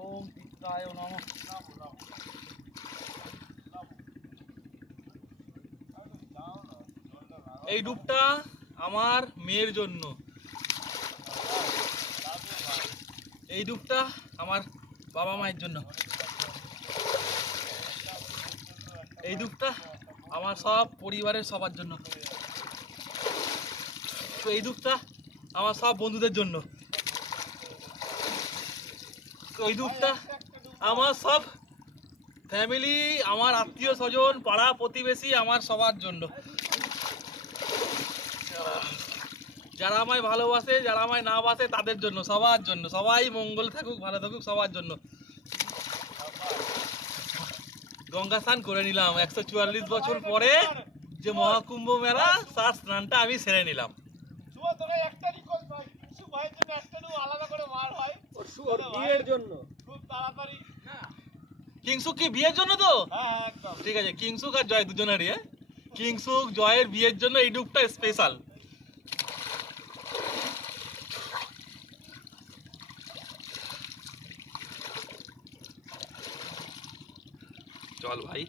ওম পিত্রায় নমঃ। এই ডুবটা আমার মেয়ের জন্য, এই ডুবটা আমার বাবা মায়ের জন্য, এই ডুবটা আমার সব পরিবারের সবার জন্য, তো এই ডুবটা আমার সব বন্ধুদের জন্য, তো এই ডুবটা আমার সব ফ্যামিলি, আমার আত্মীয় স্বজন, পাড়া প্রতিবেশী, আমার সবার জন্য, যারা আমায় ভালোবাসে, যারা আমায় না বাসে তাদের জন্য, সবার জন্য, সবাই মঙ্গল থাকুক, ভালো থাকুক, সবার জন্য। গঙ্গা স্নান করে নিলাম 144 বছর পরে, যে মহাকুম্ভ মেলা, তার স্নানটা আমি সেরে নিলাম। কিংসুক কি বিয়ের জন্য? তো ঠিক আছে, কিংসুক আর জয় দুজনেরই। কিংসুক জয়ের বিয়ের জন্য এই ডুবটা স্পেশাল। চল ভাই।